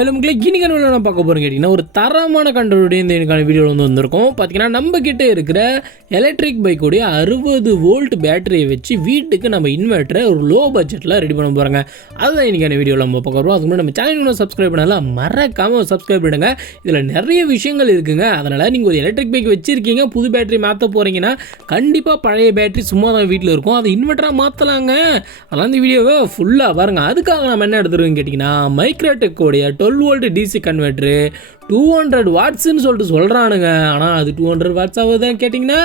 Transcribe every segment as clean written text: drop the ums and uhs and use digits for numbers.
Hello மக்களே, இன்னைக்கு என்ன பார்க்க போகிறோம் கேட்டிங்கன்னா, ஒரு தரமான கண்டோடைய இந்த எனக்கான வீடியோவில் வந்திருக்கோம். பார்த்தீங்கன்னா நம்ம கிட்டே இருக்கிற எலக்ட்ரிக் பைக்கோடைய 60 வோல்ட் பேட்டரியை வச்சு வீட்டுக்கு நம்ம இன்வெர்ட்டரை ஒரு லோ பட்ஜெட்டில் ரெடி பண்ண போகிறாங்க. அதுதான் இன்றைக்கான வீடியோவில் நம்ம பார்க்க போகிறோம். அதுக்கு முன்னாடி நம்ம சேனல் இன்னும் சப்ஸ்கிரைப் பண்ணலாம், மறக்காமல் சப்ஸ்கிரைப் பண்ணுங்கள். இதில் நிறைய விஷயங்கள் இருக்குங்க. அதனால் நீங்கள் ஒரு எலக்ட்ரிக் பைக் வச்சுருக்கீங்க, புது பேட்டரி மாற்ற போகிறீங்கன்னா கண்டிப்பாக பழைய பேட்டரி சும்மா தான் வீட்டில் இருக்கும், அது இன்வெர்ட்டராக மாற்றலாங்க. அதெல்லாம் இந்த வீடியோவை ஃபுல்லாக பாருங்கள். அதுக்காக நம்ம என்ன எடுத்துருக்கோன்னு கேட்டிங்கன்னா, மைக்ரோடெக்கோடைய 12 வோல்ட் டிசி கன்வெர்ட்ரு 200 வாட்ஸ்ன்னு சொல்லிட்டு சொல்கிறானுங்க. ஆனால் அது 200 வாட்ஸ் ஆகுதுன்னு கேட்டிங்கன்னா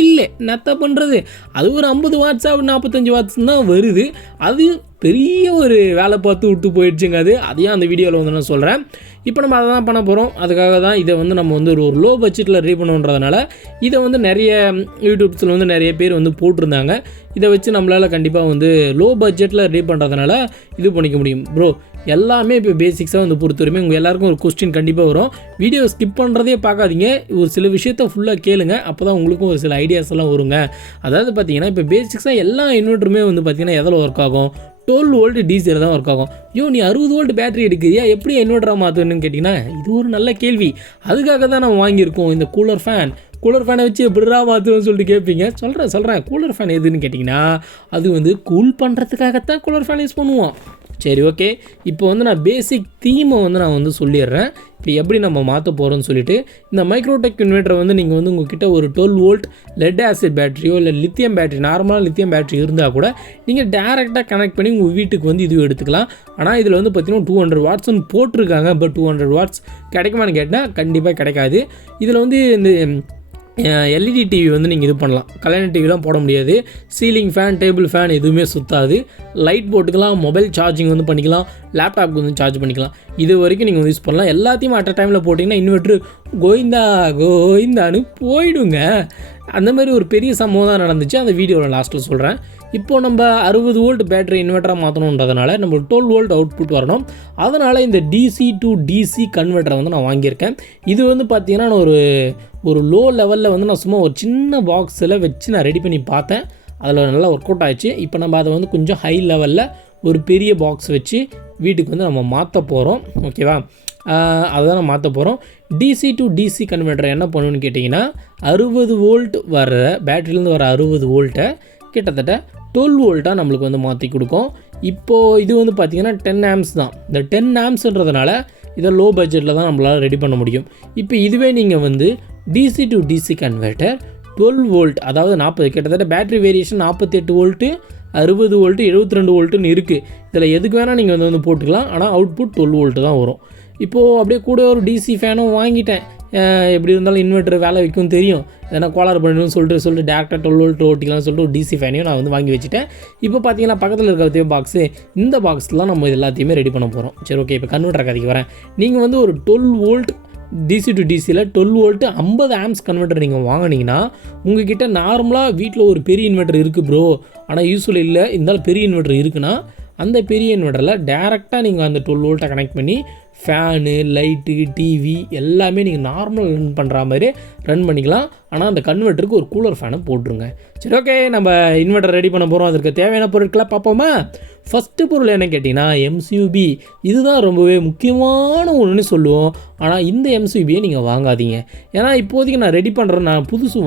இல்லை, நத்த பண்ணுறது. அது ஒரு 50 வாட்ஸ் ஆகுது, 45 வாட்ஸ் தான் வருது. அது பெரிய ஒரு வேலை பார்த்து விட்டு போயிடுச்சுங்க. அதையும் அந்த வீடியோவில் வந்து நான் சொல்கிறேன். இப்போ நம்ம அதை தான் பண்ண போகிறோம். அதுக்காக தான் இதை வந்து நம்ம வந்து ஒரு லோ பட்ஜெட்டில் ரெடி பண்ணுன்றதுனால இதை வந்து நிறைய யூடியூப்ஸில் வந்து நிறைய பேர் வந்து போட்டிருந்தாங்க. இதை வச்சு நம்மளால் கண்டிப்பாக வந்து லோ பட்ஜெட்டில் ரெடி பண்ணுறதுனால இது பண்ணிக்க முடியும் ப்ரோ. எல்லாமே இப்போ பேசிக்ஸாக வந்து பொறுத்தவரைமே உங்கள் எல்லாருக்கும் ஒரு கொஸ்டின் கண்டிப்பாக வரும். வீடியோ ஸ்கிப் பண்ணுறதே பார்க்காதீங்க, ஒரு சில விஷயத்த ஃபுல்லாக கேளுங்க, அப்போ தான் உங்களுக்கும் ஒரு சில ஐடியாஸ் எல்லாம் வருங்க. அதாவது பார்த்தீங்கன்னா, இப்போ பேசிக்ஸாக எல்லா இன்வெர்ட்டருமே வந்து பார்த்திங்கன்னா எதில் ஒர்க் ஆகும்? 12 வோல்ட் டிசியில் தான் ஒர்க் ஆகும். நீ 60 வோல்ட் பேட்டரி எடுக்கிறியா, எப்படி இன்வெர்ட்டராக மாற்றணும்னு கேட்டிங்கன்னா, இது ஒரு நல்ல கேள்வி. அதுக்காக தான் நம்ம வாங்கியிருக்கோம் இந்த கூலர் ஃபேனை வச்சு எப்படிரா மாற்றுவோம்னு சொல்லிட்டு கேட்பீங்க. சொல்கிறேன் கூலர் ஃபேன் எதுன்னு கேட்டிங்கன்னா, அது வந்து கூல் பண்ணுறதுக்காகத்தான் கூலர் ஃபேன் யூஸ் பண்ணுவோம். சரி, ஓகே. இப்போ வந்து நான் பேசிக் தீமை வந்து நான் வந்து சொல்லிடுறேன். இப்போ எப்படி நம்ம மாற்ற போகிறோன்னு சொல்லிட்டு, இந்த மைக்ரோடெக் இன்வெர்ட்டரை வந்து நீங்கள் வந்து உங்கள்கிட்ட ஒரு 12 வோல்ட் லெட் ஆசிட் பேட்டரியோ இல்லை லித்தியம் பேட்டரி, நார்மலாக லித்தியம் பேட்டரி இருந்தால் கூட நீங்கள் டேரெக்டாக கனெக்ட் பண்ணி உங்கள் வீட்டுக்கு வந்து இது எடுத்துக்கலாம். ஆனால் இதில் வந்து பார்த்திங்கன்னா 200 வாட்ஸ்ன்னு போட்டிருக்காங்க. பட் 200 வாட்ஸ் கிடைக்குமான்னு கேட்டால் கண்டிப்பாக கிடைக்காது. இதில் வந்து இந்த எல்இடி டிவி வந்து நீங்கள் இது பண்ணலாம், கல்யாண டிவிலாம் போட முடியாது. சீலிங் ஃபேன், டேபிள் ஃபேன் எதுவுமே சுற்றாது. லைட் போட்டுக்கலாம், மொபைல் சார்ஜிங் வந்து பண்ணிக்கலாம், லேப்டாப்க்கு வந்து சார்ஜ் பண்ணிக்கலாம். இது வரைக்கும் நீங்கள் வந்து யூஸ் பண்ணலாம். எல்லாத்தையும் அட் அ டைமில் போட்டிங்கன்னா இன்வெர்ட்ரு கோயிந்தான்னு போயிடுங்க. அந்த மாதிரி ஒரு பெரிய சம்பவம் தான் நடந்துச்சு. அந்த வீடியோவில் லாஸ்ட்டில் சொல்கிறேன். இப்போது நம்ம 60 வோல்ட் பேட்டரி இன்வெர்ட்டராக மாற்றணுன்றதுனால நம்ம 12 வோல்ட் அவுட்புட் வரணும். அதனால் இந்த டிசி டு டிசி கன்வெர்ட்டரை வந்து நான் வாங்கியிருக்கேன். இது வந்து பார்த்திங்கன்னா நான் ஒரு லோ லெவலில் வந்து நான் சும்மா ஒரு சின்ன பாக்ஸில் வச்சு நான் ரெடி பண்ணி பார்த்தேன். அதில் நல்லா ஒர்க் அவுட் ஆகிடுச்சு. இப்போ நம்ம அதை வந்து கொஞ்சம் ஹை லெவலில் ஒரு பெரிய பாக்ஸ் வச்சு வீட்டுக்கு வந்து நம்ம மாற்ற போகிறோம். ஓகேவா? அதுதான் நான் மாற்ற போகிறோம். டிசி டு டிசி கன்வெர்ட்டர் என்ன பண்ணணும்னு கேட்டிங்கன்னா, 60 வோல்ட் வர பேட்டரியிலேருந்து வர 60 வோல்ட்டை கிட்டத்தட்ட 12 வோல்ட்டாக நம்மளுக்கு வந்து மாற்றி கொடுக்கும். இப்போது இது வந்து பார்த்திங்கன்னா 10 ஆம்ஸ் தான். இந்த 10 ஆம்ஸ்ன்றதுனால இதை லோ பட்ஜெட்டில் தான் நம்மளால் ரெடி பண்ண முடியும். இப்போ இதுவே நீங்கள் வந்து DC to DC converter 12 volt, அதாவது 40, கிட்டத்தட்ட பேட்டரி வேரியேஷன் 48 வோல்ட்டு, 60 வோல்ட்டு, 72 வோல்ட்டுன்னு இருக்குது. இதில் எதுக்கு வேணால் நீங்கள் வந்து போட்டுக்கலாம். ஆனால் அவுட்புட் 12 வோல்ட்டு தான் வரும். இப்போது அப்படியே கூட ஒரு டிசி ஃபேனும் வாங்கிட்டேன். எப்படி இருந்தாலும் இன்வெர்ட்டர் வேலை வைக்கும் தெரியும், எதனா கோளாறு பண்ணணும்னு சொல்லிட்டு டேரெக்டாக 12 வோல்ட் ஓட்டிக்கலாம்னு சொல்லிட்டு ஒரு டிசி ஃபேனையும் நான் வந்து வாங்கி வச்சுட்டேன். இப்போ பார்த்தீங்கன்னா பக்கத்தில் இருக்கிற பாக்ஸு, இந்த பாக்ஸில் நம்ம இது எல்லாத்தையுமே ரெடி பண்ண போகிறோம். சரி, ஓகே. இப்போ கன்வெர்ட்டர் கதைக்கு வரேன். நீங்கள் வந்து ஒரு 12 வோல்ட் டிசி டு டிசியில் 12 வோல்ட்டு 50 ஆம்ஸ் கன்வெர்ட்டர் நீங்கள் வாங்கினீங்கன்னா, உங்கள்கிட்ட நார்மலாக வீட்டில் ஒரு பெரிய இன்வெர்ட்டர் இருக்குது ப்ரோ, ஆனால் யூஸ்ஃபுல் இல்லை, இருந்தாலும் பெரிய இன்வெர்ட்டர் இருக்குன்னா அந்த பெரிய இன்வெர்ட்டரில் டேரெக்டாக நீங்கள் அந்த 12 வோல்ட்டை கனெக்ட் பண்ணி ஃபேனு, லைட்டு, டிவி எல்லாமே நீங்கள் நார்மல் ரன் பண்ணுற மாதிரி ரன் பண்ணிக்கலாம். ஆனால் அந்த கன்வெர்ட்டருக்கு ஒரு கூலர் ஃபேனை போட்டுருங்க. சரி, ஓகே. நம்ம இன்வெர்ட்டர் ரெடி பண்ண போகிறோம். அதற்கு தேவையான பொருட்களை பார்ப்போமா? ஃபஸ்ட்டு பொருள் என்ன கேட்டிங்கன்னா, எம்சியூபி. இதுதான் ரொம்பவே முக்கியமான ஒன்றுன்னு சொல்லுவோம். ஆனால் இந்த எம்சியூபியை நீங்கள் வாங்காதீங்க. ஏன்னா இப்போதைக்கு நான் ரெடி பண்ணுறேன், நான் புதுசு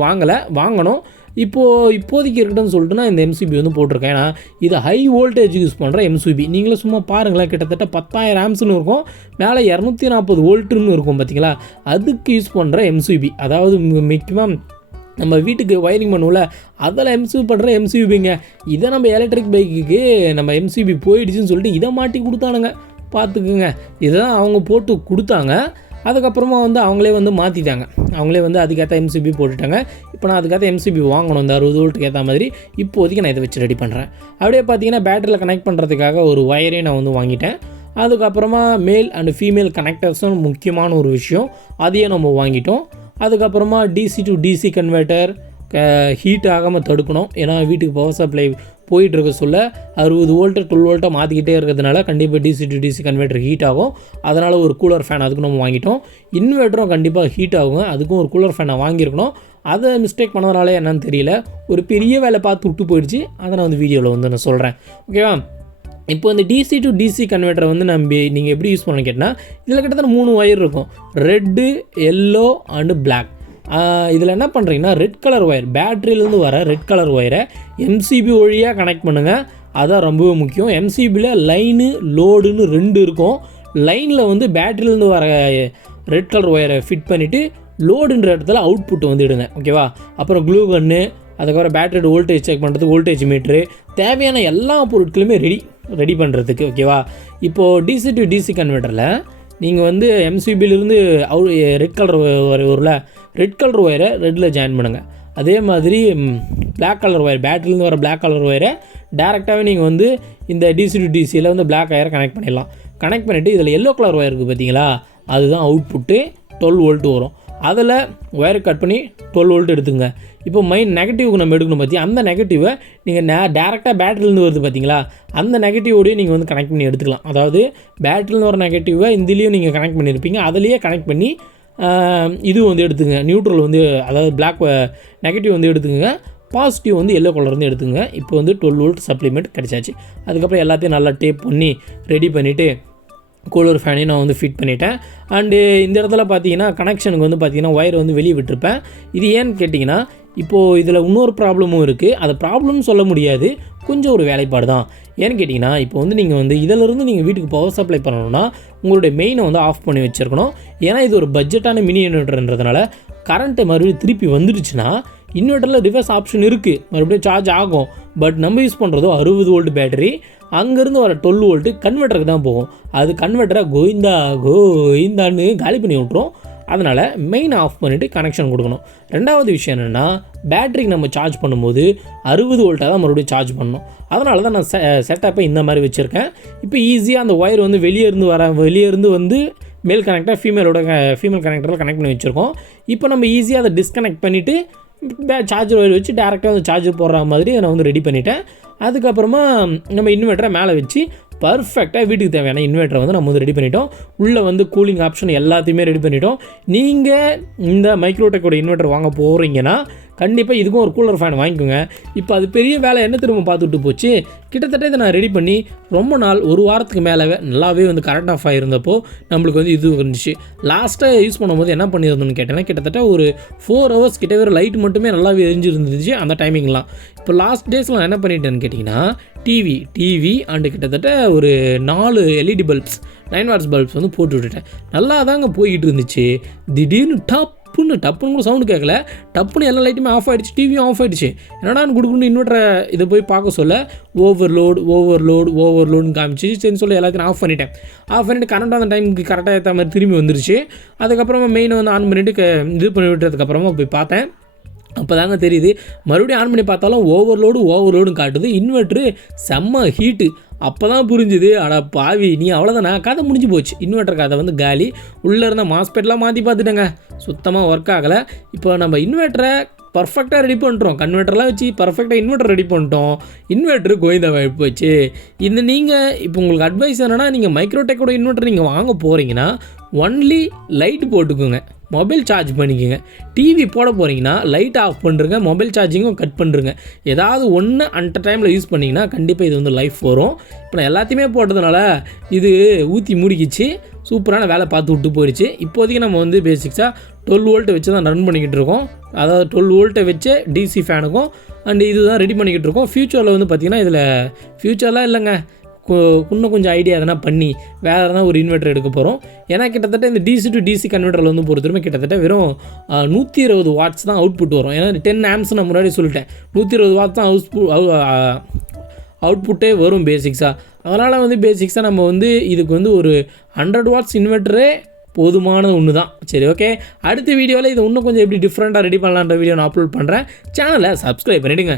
வாங்கணும். இப்போதைக்கு இருக்கட்டும்னு சொல்லிட்டு நான் இந்த எம்சிபி வந்து போட்டிருக்கேன். ஏன்னா இது ஹை வோல்டேஜ் யூஸ் பண்ணுற எம்சிபி. நீங்களே சும்மா பாருங்களேன், கிட்டத்தட்ட 10,000 ஆம்ஸ்னு இருக்கும், மேலே 240 வோல்ட்டுன்னு இருக்கும். பார்த்தீங்களா? அதுக்கு யூஸ் பண்ணுற எம்சிபி. அதாவது முக்கியமாக நம்ம வீட்டுக்கு ஒயரிங் பண்ணுவோம்ல, அதில் எம்சிபி பண்ணுற எம்சிபிங்க. இதை நம்ம எலக்ட்ரிக் பைக்குக்கு நம்ம எம்சிபி போயிடுச்சுன்னு சொல்லிட்டு இதை மாட்டி கொடுத்தானுங்க. பார்த்துக்குங்க, இதுதான் அவங்க போட்டு கொடுத்தாங்க. அதுக்கப்புறமா வந்து அவங்களே வந்து மாற்றிட்டாங்க. அவங்களே வந்து அதுக்கேற்ற எம்சிபி போட்டுட்டாங்க. இப்போ நான் அதுக்கேற்ற எம்சிபி வாங்கணும், இந்த 60 வோல்ட்டுக்கு ஏற்ற மாதிரி. இப்போதைக்கு நான் இதை வச்சு ரெடி பண்ணுறேன். அப்படியே பார்த்தீங்கன்னா பேட்டரியில் கனெக்ட் பண்ணுறதுக்காக ஒரு ஒயரையும் நான் வந்து வாங்கிட்டேன். அதுக்கப்புறமா மேல் அண்ட் ஃபீமேல் கனெக்டர்ஸும் முக்கியமான ஒரு விஷயம், அதையும் நம்ம வாங்கிட்டோம். அதுக்கப்புறமா DC to DC converter heat ஆகாமல் தடுக்கணும். ஏன்னா வீட்டுக்கு பவர் சப்ளை போயிட்டுருக்க சொல்ல 60 வோல்ட்டு 12 வோல்ட்டாக மாற்றிக்கிட்டே இருக்கிறதுனால கண்டிப்பாக DC to DC converter heat ஆகும். அதனால் ஒரு கூலர் ஃபேன் அதுக்கு நம்ம வாங்கிட்டோம். இன்வெர்ட்டரும் கண்டிப்பாக ஹீட் ஆகும், அதுக்கும் ஒரு கூலர் ஃபேனை வாங்கியிருக்கணும். அதை மிஸ்டேக் பண்ணதுனால என்னன்னு தெரியல, ஒரு பெரிய வேலை பார்த்து விட்டு போயிடுச்சு. அதை நான் வந்து வீடியோவில் வந்து நான் சொல்கிறேன். ஓகேவா? இப்போ இந்த டிசி டு டிசி கன்வெர்ட்டரை வந்து நீங்கள் எப்படி யூஸ் பண்ணணும்னு கேட்டால் இதில் கிட்டத்தட்ட 3 ஒயர் இருக்கும், ரெட்டு, எல்லோ அண்டு பிளாக். இதில் என்ன பண்ணுறீங்கன்னா ரெட் கலர் ஒயர், பேட்டரியிலேருந்து வர ரெட் கலர் ஒயரை எம்சிபி வழியாக கனெக்ட் பண்ணுங்கள். அதுதான் ரொம்பவே முக்கியம். எம்சிபியில் லைனு லோடுன்னு 2 இருக்கும். லைனில் வந்து பேட்டரியிலேருந்து வர ரெட் கலர் ஒயரை ஃபிட் பண்ணிவிட்டு லோடுன்ற இடத்துல அவுட்புட் வந்து இடுங்க, ஓகேவா. அப்புறம் க்ளூ கன்னு, அதுக்கப்புறம் பேட்டரியோட வோல்டேஜ் செக் பண்ணுறதுக்கு வோல்டேஜ் மீட்ரு, தேவையான எல்லா பொருட்களுமே ரெடி பண்ணுறதுக்கு, ஓகேவா. இப்போது டிசி டு டிசி கன்வெர்ட்டரில் நீங்கள் வந்து எம்சிபியிலிருந்து ரெட் கலர் வரும்ல, ரெட் கலர் ஒயரை ரெட்டில் ஜாயின் பண்ணுங்கள். அதே மாதிரி பிளாக் கலர் ஒயர், பேட்டரியிலேருந்து வர பிளாக் கலர் ஒயரை டேரெக்டாகவே நீங்கள் வந்து இந்த டிசி டு டிசியில் வந்து பிளாக் ஒயரை கனெக்ட் பண்ணிடலாம். கனெக்ட் பண்ணிவிட்டு இதில் எல்லோ கலர் ஒயர் இருக்குது பார்த்தீங்களா, அதுதான் அவுட்புட்டு 12 வோல்ட் வரும். அதில் ஒயரை கட் பண்ணி 12 வோல்ட் எடுத்துங்க. இப்போ நெகட்டிவ்க்கு நம்ம எடுக்கணும் பார்த்தி, அந்த நெகட்டிவை நீங்கள் டேரெக்டாக பேட்டரியிலேருந்து வருது பார்த்தீங்களா, அந்த நெகட்டிவோடையும் நீங்கள் வந்து கனெக்ட் பண்ணி எடுத்துக்கலாம். அதாவது பேட்டரியிலேருந்து வர நெகட்டிவை இதுலேயும் நீங்கள் கனெக்ட் பண்ணியிருப்பீங்க, அதிலேயே கனெக்ட் பண்ணி இது வந்து எடுத்துங்க. நியூட்ரல் வந்து அதாவது பிளாக் நெகட்டிவ் வந்து எடுத்துங்க, பாசிட்டிவ் வந்து எல்லோ கலர் வந்து எடுத்துங்க. இப்போ வந்து 12 வோல்ட் சப்ளிமெண்ட் கிடச்சாச்சு. அதுக்கப்புறம் எல்லாத்தையும் நல்லா டேப் பண்ணி ரெடி பண்ணிவிட்டு கூலர் ஃபேனையும் நான் வந்து ஃபிட் பண்ணிட்டேன். அண்டு இந்த இடத்துல பார்த்தீங்கன்னா கனெக்ஷனுக்கு வந்து பார்த்தீங்கன்னா ஒயர் வந்து வெளியே விட்டுருப்பேன். இது ஏன்னு கேட்டிங்கன்னா இப்போது இதில் இன்னொரு ப்ராப்ளமும் இருக்குது. அது ப்ராப்ளம் சொல்ல முடியாது, கொஞ்சம் ஒரு வேலைப்பாடு தான். ஏன்னு கேட்டிங்கன்னா இப்போ வந்து நீங்கள் வந்து இதிலிருந்து நீங்கள் வீட்டுக்கு பவர் சப்ளை பண்ணணும்னா உங்களுடைய மெயினை வந்து ஆஃப் பண்ணி வச்சுருக்கணும். ஏன்னா இது ஒரு பட்ஜெட்டான மினி இன்வெர்ட்டர்ன்றதுனால கரண்ட்டு மறுபடியும் திருப்பி வந்துடுச்சுன்னா இன்வெர்ட்டரில் ரிவர்ஸ் ஆப்ஷன் இருக்குது, மறுபடியும் சார்ஜ் ஆகும். பட் நம்ம யூஸ் பண்ணுறதோ 60 வோல்ட் பேட்டரி, அங்கேருந்து வர 12 வோல்ட்டு கன்வெர்ட்டருக்கு தான் போகும். அது கன்வெர்ட்டரை கோயிந்தான்னு காலி பண்ணி விட்ரும். அதனால் மெயின் ஆஃப் பண்ணிவிட்டு கனெக்ஷன் கொடுக்கணும். ரெண்டாவது விஷயம் என்னென்னா பேட்டரிக்கு நம்ம சார்ஜ் பண்ணும்போது 60 வோல்ட்டாக தான் மறுபடியும் சார்ஜ் பண்ணணும். அதனால தான் நான் செட்டப்பை இந்த மாதிரி வச்சுருக்கேன். இப்போ ஈஸியாக அந்த ஒயர் வந்து வெளியே இருந்து வந்து மேல் கனெக்டாக ஃபீமேல் கனெக்டரில் கனெக்ட் பண்ணி வச்சுருக்கோம். இப்போ நம்ம ஈஸியாக அதை டிஸ்கனெக்ட் பண்ணிவிட்டு சார்ஜர் ஒயர் வச்சு டேரெக்டாக வந்து சார்ஜர் போடுற மாதிரி நான் வந்து ரெடி பண்ணிட்டேன். அதுக்கப்புறமா நம்ம இன்வெர்ட்டரை மேலே வச்சு பர்ஃபெக்டாக வீட்டுக்கு தேவையான இன்வெர்ட்டரை வந்து நம்ம வந்து ரெடி பண்ணிட்டோம். உள்ளே வந்து கூலிங் ஆப்ஷன் எல்லாத்தையுமே ரெடி பண்ணிட்டோம். நீங்கள் இந்த மைக்ரோடெக்கோட இன்வெர்ட்டர் வாங்க போகிறீங்கன்னா கண்டிப்பாக இதுக்கும் ஒரு கூலர் ஃபேன் வாங்கிக்கோங்க. இப்போ அது பெரிய வேலை என்ன திரும்ப பார்த்துட்டு போச்சு. கிட்டத்தட்ட இதை நான் ரெடி பண்ணி ரொம்ப நாள், ஒரு வாரத்துக்கு மேலே நல்லாவே வந்து கரண்ட் ஆஃப் ஆகிருந்தப்போ நம்மளுக்கு வந்து இது இருந்துச்சு. லாஸ்ட்டாக யூஸ் பண்ணும்போது என்ன பண்ணியிருந்தோம்னு கேட்டேன்னா கிட்டத்தட்ட ஒரு 4 ஹவர்ஸ் கிட்ட வேறு லைட் மட்டுமே நல்லாவே எரிஞ்சிருந்துச்சு அந்த டைமிங்லாம். இப்போ லாஸ்ட் டேஸில் நான் என்ன பண்ணிட்டேன்னு கேட்டிங்கன்னா டிவி அண்டு கிட்டத்தட்ட ஒரு 4 எல்இடி பல்ப்ஸ் 9 வாட்ஸ் பல்ப்ஸ் வந்து போட்டு விட்டுட்டேன். நல்லா தாங்க போய்கிட்டு இருந்துச்சு. திடீர்னு டப்புன்னு கூட சவுண்டு கேட்கல, டப்புன்னு எல்லா லைட்டுமே ஆஃப் ஆகிடுச்சு, டிவியும் ஆஃப் ஆகிடுச்சு. என்னடான்னு கொடுக்கணும் இன்வெர்ட்டரை இதை போய் பார்க்க சொல்ல ஓவர்லோடுன்னு காமிச்சு சரின்னு சொல்லி எல்லாத்தையும் ஆஃப் பண்ணிவிட்டு கரண்ட் அந்த டைமுக்கு கரெக்டாக ஏற்ற மாதிரி திரும்பி வந்துருச்சு. அதுக்கப்புறமா மெயினை வந்து ஆன் பண்ணிவிட்டு இது பண்ணி விட்டதுக்கப்புறமா போய் பார்த்தேன். அப்போ தாங்க தெரியுது, மறுபடியும் ஆன் பண்ணி பார்த்தாலும் ஓவர்லோடுன்னு காட்டுது. இன்வெர்ட்ரு செம்ம ஹீட்டு. அப்போ தான் புரிஞ்சுது, அட பாவி நீ அவ்வளோதானா, கதை முடிஞ்சு போச்சு. இன்வெர்ட்டர் கதை வந்து காலி. உள்ளே இருந்த மாஸ்பெட்லாம் மாற்றி பார்த்துட்டேங்க, சுத்தமாக ஒர்க் ஆகலை. இப்போ நம்ம இன்வெர்ட்டரை பர்ஃபெக்டாக ரெடி பண்ணிட்டோம், கன்வெர்ட்டர்லாம் வச்சு பர்ஃபெக்டாக இன்வெர்ட்டர் ரெடி பண்ணிட்டோம். இன்வெர்ட்டரு கோவிந்தாவாகி போச்சு. நீங்கள் இப்போ உங்களுக்கு அட்வைஸ் என்னென்னா, நீங்கள் மைக்ரோடெக்கோட இன்வெர்ட்டர் நீங்கள் வாங்க போகிறீங்கன்னா ஒன்லி லைட் போட்டுக்கோங்க, மொபைல் சார்ஜ் பண்ணிக்கோங்க. டிவி போட போகிறீங்கன்னா லைட் ஆஃப் பண்ணுறங்க, மொபைல் சார்ஜிங்கும் கட் பண்ணுறங்க. ஏதாவது ஒன்று அந்த டைமில் யூஸ் பண்ணிங்கன்னா கண்டிப்பாக இது வந்து லைஃப் வரும். இப்போ நான் எல்லாத்தையுமே போட்டதுனால இது ஊற்றி மூடிக்கிச்சு, சூப்பரான வேலை பார்த்து விட்டு போயிடுச்சு. இப்போதைக்கு நம்ம வந்து பேசிக்ஸாக 12 வோல்ட்டை வச்சு தான் ரன் பண்ணிக்கிட்டு இருக்கோம். அதாவது 12 வோல்ட்டை வச்சு டிசி ஃபேனுக்கும் அண்ட் இது தான் ரெடி பண்ணிக்கிட்டு இருக்கோம். ஃப்யூச்சரில் வந்து பார்த்திங்கன்னா இதில் ஃப்யூச்சர்லாம் இல்லைங்க, இன்னும் கொஞ்சம் ஐடியா எதனா பண்ணி வேறு எதனா ஒரு இன்வெர்ட்டர் எடுக்க போகிறோம். ஏன்னா கிட்டத்தட்ட இந்த டிசி டு டிசி கன்வெர்ட்டரில் வந்து பொறுத்தவரை கிட்டத்தட்ட வெறும் 120 வாட்ஸ் தான் அவுட்புட் வரும். ஏன்னா 10 ஆம்ப்ஸ் நான் முன்னாடி சொல்லிட்டேன், 120 வாட்ஸ் தான் அவுட்புட்டே வரும் பேசிக்ஸாக. அதனால் வந்து பேசிக்ஸாக நம்ம வந்து இதுக்கு வந்து ஒரு 100 வாட்ஸ் இன்வெர்ட்டரே போதுமான ஒன்று தான். சரி, ஓகே. அடுத்த வீடியோவில் இது இன்னும் கொஞ்சம் எப்படி டிஃப்ரெண்ட்டாக ரெடி பண்ணலான்ற வீடியோ நான் அப்லோட் பண்ணுறேன். சேனலை சப்ஸ்கிரைப் பண்ணிவிடுங்க.